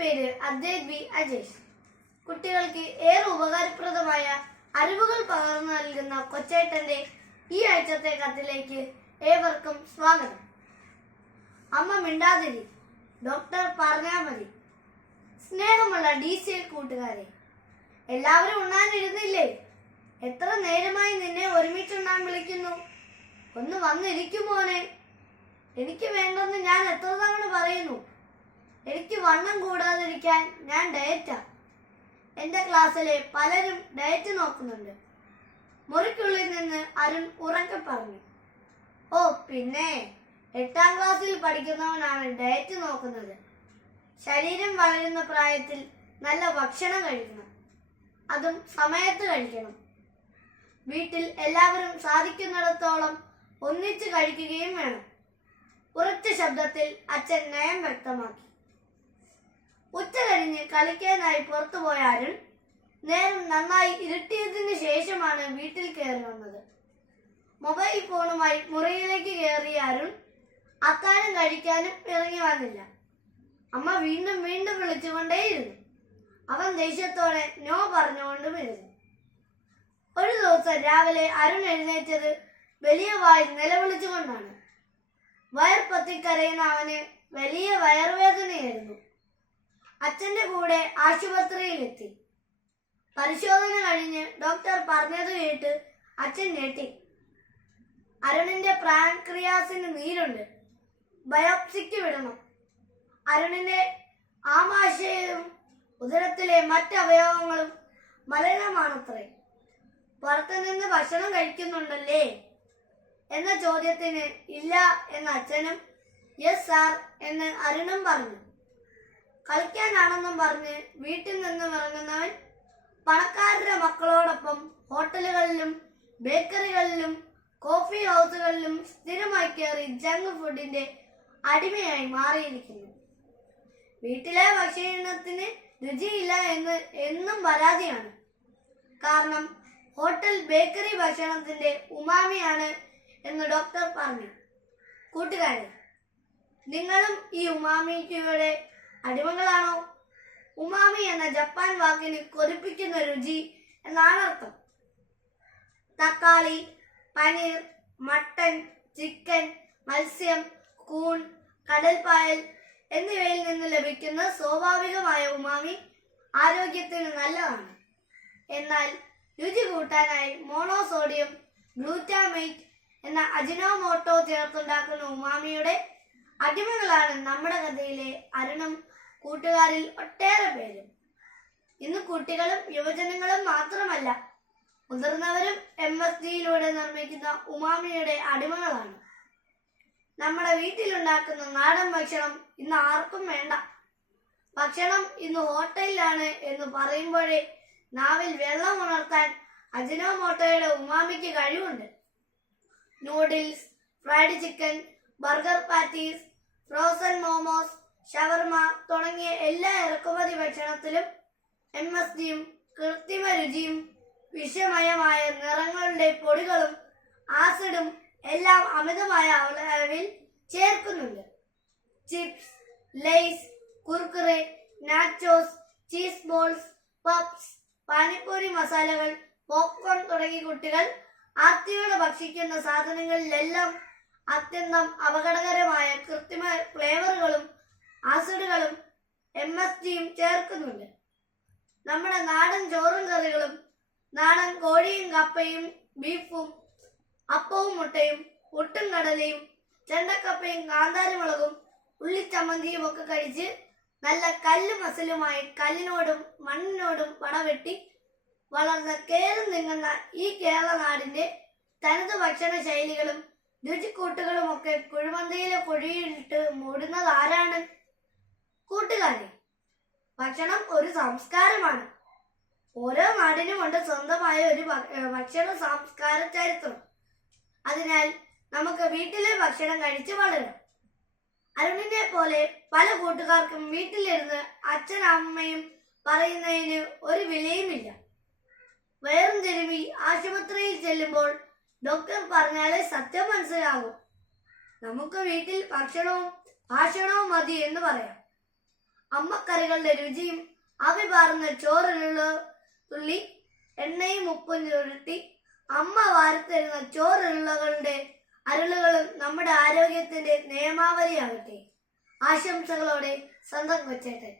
പേര് അദ്വൈത് ബി അജേഷ്. കുട്ടികൾക്ക് ഏറെ ഉപകാരപ്രദമായ അറിവുകൾ പകർന്നു നൽകുന്ന കൊച്ചേട്ടന്റെ ഈ ആഴ്ചത്തെ കത്തിലേക്ക് ഏവർക്കും സ്വാഗതം. അമ്മ മിണ്ടാതിരി, ഡോക്ടർ പറഞ്ഞാൽ മതി. സ്നേഹമുള്ള DCL കൂട്ടുകാരെ, എല്ലാവരും ഉണ്ണാനിരുന്നില്ലേ? എത്ര നേരമായി നിന്നെ ഒരുമിച്ചുണ്ണാൻ വിളിക്കുന്നു. ഒന്ന് വന്നിരിക്കും മോനെ. എനിക്ക് വേണ്ടെന്ന് ഞാൻ എത്ര തവണ പറയുന്നു. എനിക്ക് വണ്ണം കൂടാതിരിക്കാൻ ഞാൻ ഡയറ്റാ. എന്റെ ക്ലാസ്സിലെ പലരും ഡയറ്റ് നോക്കുന്നുണ്ട്. മുറിക്കുള്ളിൽ നിന്ന് അരുൺ ഉറക്കെ പറഞ്ഞു. ഓ പിന്നെ, 8ാം ക്ലാസ്സിൽ പഠിക്കുന്നവനാണ് ഡയറ്റ് നോക്കുന്നത്. ശരീരം വളരുന്ന പ്രായത്തിൽ നല്ല ഭക്ഷണം കഴിക്കണം, അതും സമയത്ത് കഴിക്കണം. വീട്ടിൽ എല്ലാവരും സാധിക്കുന്നിടത്തോളം ഒന്നിച്ച് കഴിക്കുകയും വേണം. ഉറച്ച ശബ്ദത്തിൽ അച്ഛൻ നയം വ്യക്തമാക്കി. ഉച്ച കഴിഞ്ഞ് കളിക്കാനായി പുറത്തുപോയ അരുൺ നേരം നന്നായി ഇരുട്ടിയതിനു ശേഷമാണ് വീട്ടിൽ കയറി വന്നത്. മൊബൈൽ ഫോണുമായി മുറിയിലേക്ക് കയറിയ അരുൺ അത്താഴം കഴിക്കാനും ഇറങ്ങി വന്നില്ല. അമ്മ വീണ്ടും വീണ്ടും വിളിച്ചുകൊണ്ടേയിരുന്നു. അവൻ ദേഷ്യത്തോടെ നോ പറഞ്ഞുകൊണ്ടും ഇരുന്നു. ഒരു ദിവസം രാവിലെ അരുൺ എഴുന്നേറ്റത് വലിയ വായിൽ നിലവിളിച്ചുകൊണ്ടാണ്. വയർ പൊത്തിക്കരയുന്ന അവന് വലിയ വയറുവേദനയായിരുന്നു. അച്ഛന്റെ കൂടെ ആശുപത്രിയിലെത്തി. പരിശോധന കഴിഞ്ഞ് ഡോക്ടർ പറഞ്ഞത് കേട്ട് അച്ഛൻ ഞെട്ടി. അരുണിന്റെ പാൻക്രിയാസിന് നീരുണ്ട്, ബയോപ്സിക്ക് വിടണം. അരുണിന്റെ ആമാശയവും ഉദരത്തിലെ മറ്റവയവങ്ങളും മലിനമാണത്രേ. പുറത്തുനിന്ന് ഭക്ഷണം കഴിക്കുന്നുണ്ടല്ലേ എന്ന ചോദ്യത്തിന് ഇല്ല എന്ന അച്ഛനും യെസ് സാർ എന്ന് അരുണും പറഞ്ഞു. കളിക്കാനാണെന്നും പറഞ്ഞ് വീട്ടിൽ നിന്നും ഇറങ്ങുന്നവൻ പണക്കാരുടെ മക്കളോടൊപ്പം ഹോട്ടലുകളിലും ബേക്കറികളിലും കോഫി ഹൗസുകളിലും സ്ഥിരമായി കയറി ജങ്ക് ഫുഡിന്റെ അടിമയായി മാറിയിരിക്കുന്നു. വീട്ടിലെ ഭക്ഷണത്തിന് രുചിയില്ല എന്ന് എന്നും പരാതിയാണ്. കാരണം ഹോട്ടൽ ബേക്കറി ഭക്ഷണത്തിന്റെ ഉമാമിയാണ് എന്ന് ഡോക്ടർ പറഞ്ഞു. കൂട്ടുകാരെ, നിങ്ങളും ഈ ഉമാമിയുടെ അടിമകളാണോ? ഉമാമി എന്ന ജപ്പാൻ വാക്കിന് കൊതിപ്പിക്കുന്ന രുചി എന്നാണ് അർത്ഥം. തക്കാളി, പനീർ, മട്ടൻ, ചിക്കൻ, മത്സ്യം, കൂൺ, കടൽപ്പായൽ എന്നിവയിൽ നിന്ന് ലഭിക്കുന്ന സ്വാഭാവികമായ ഉമാമി ആരോഗ്യത്തിന് നല്ലതാണ്. എന്നാൽ രുചി കൂട്ടാനായി മോണോസോഡിയം ഗ്ലൂറ്റാമേറ്റ് എന്ന അജിനോമോട്ടോ ചേർത്തുണ്ടാക്കുന്ന ഉമാമിയുടെ അടിമകളാണ് നമ്മുടെ കഥയിലെ അരുണും കൂട്ടുകാരിൽ ഒട്ടേറെ പേരും. ഇന്ന് കുട്ടികളും യുവജനങ്ങളും മാത്രമല്ല, മുതിർന്നവരും MSGയിലൂടെ നിർമ്മിക്കുന്ന ഉമാമിയുടെ അടിമകളാണ്. നമ്മുടെ വീട്ടിലുണ്ടാക്കുന്ന നാടൻ ഭക്ഷണം ഇന്ന് ആർക്കും വേണ്ട. ഭക്ഷണം ഇന്ന് ഹോട്ടലിലാണ് എന്ന് പറയുമ്പോഴേ നാവിൽ വെള്ളം ഉണർത്താൻ അജിനോമോട്ടോയുടെ ഉമാമിക്ക് കഴിവുണ്ട്. Noodles, fried chicken, burger patties, frozen momos, shawarma തുടങ്ങിയ എല്ലാ ഇറക്കുമതി ഭക്ഷണത്തിലും MSGയും കൃത്രിമ രുചിയും വിഷമയമായ നിറങ്ങളുടെ പൊടികളും ആസിഡും എല്ലാം അമിതമായ അളവിൽ ചേർക്കുന്നുണ്ട്. Chips, Lay's, Kurkure, nachos, cheese balls, puffs, panipuri മസാലകൾ, പോപ്കോൺ തുടങ്ങി കുട്ടികൾ ആർത്തിയോടെ ഭക്ഷിക്കുന്ന സാധനങ്ങളിലെല്ലാം അത്യന്തം അപകടകരമായ കൃത്രിമ ഫ്ലേവറുകളും ആസിഡുകളും MSGയും ചേർക്കുന്നുണ്ട്. നമ്മുടെ നാടൻ ചോറും കറികളും നാടൻ കോഴിയും കപ്പയും ബീഫും അപ്പവും മുട്ടയും പുട്ടും കടലയും ചെണ്ടക്കപ്പയും കാന്താരിമുളകും ഉള്ളിച്ചമ്മന്തിയും ഒക്കെ കഴിച്ച് നല്ല കല്ല് മസിലുമായി കല്ലിനോടും മണ്ണിനോടും പടവെട്ടി വളർന്ന കേരം നിങ്ങുന്ന ഈ കേരള നാടിന്റെ തനത് ഭക്ഷണ ശൈലികളും രുചിക്കൂട്ടുകളും ഒക്കെ കുഴിമന്തിയിലെ കുഴിയിലിട്ട് മൂടുന്നത് ആരാണ്? കൂട്ടുകാരെ, ഭക്ഷണം ഒരു സംസ്കാരമാണ്. ഓരോ നാടിനുമുണ്ട് സ്വന്തമായ ഒരു ഭക്ഷണ സംസ്കാര ചരിത്രം. അതിനാൽ നമുക്ക് വീട്ടിലെ ഭക്ഷണം കഴിച്ച് വളരാം. അരുണിനെ പോലെ പല കൂട്ടുകാർക്കും വീട്ടിലിരുന്ന് അച്ഛനും അമ്മയും പറയുന്നതിന് ഒരു വിലയുമില്ല. വയറും തിരുമി ആശുപത്രിയിൽ ചെല്ലുമ്പോൾ ഡോക്ടർ പറഞ്ഞാലേ സത്യം മനസ്സിലാകും. നമുക്ക് വീട്ടിൽ ഭക്ഷണവും ഭാഷണവും മതി എന്ന് പറയാം. അമ്മക്കറികളുടെ രുചിയും ആവി പാറുന്ന ചോറിലുള്ള തുള്ളി എണ്ണയും ഉപ്പും ചുരുട്ടി അമ്മ വാരത്തരുന്ന ചോറുള്ളകളുടെ അരുളുകളും നമ്മുടെ ആരോഗ്യത്തിന്റെ നിയമാവലിയാകട്ടെ. ആശംസകളോടെ സ്വന്തം കൊച്ചേട്ടൻ.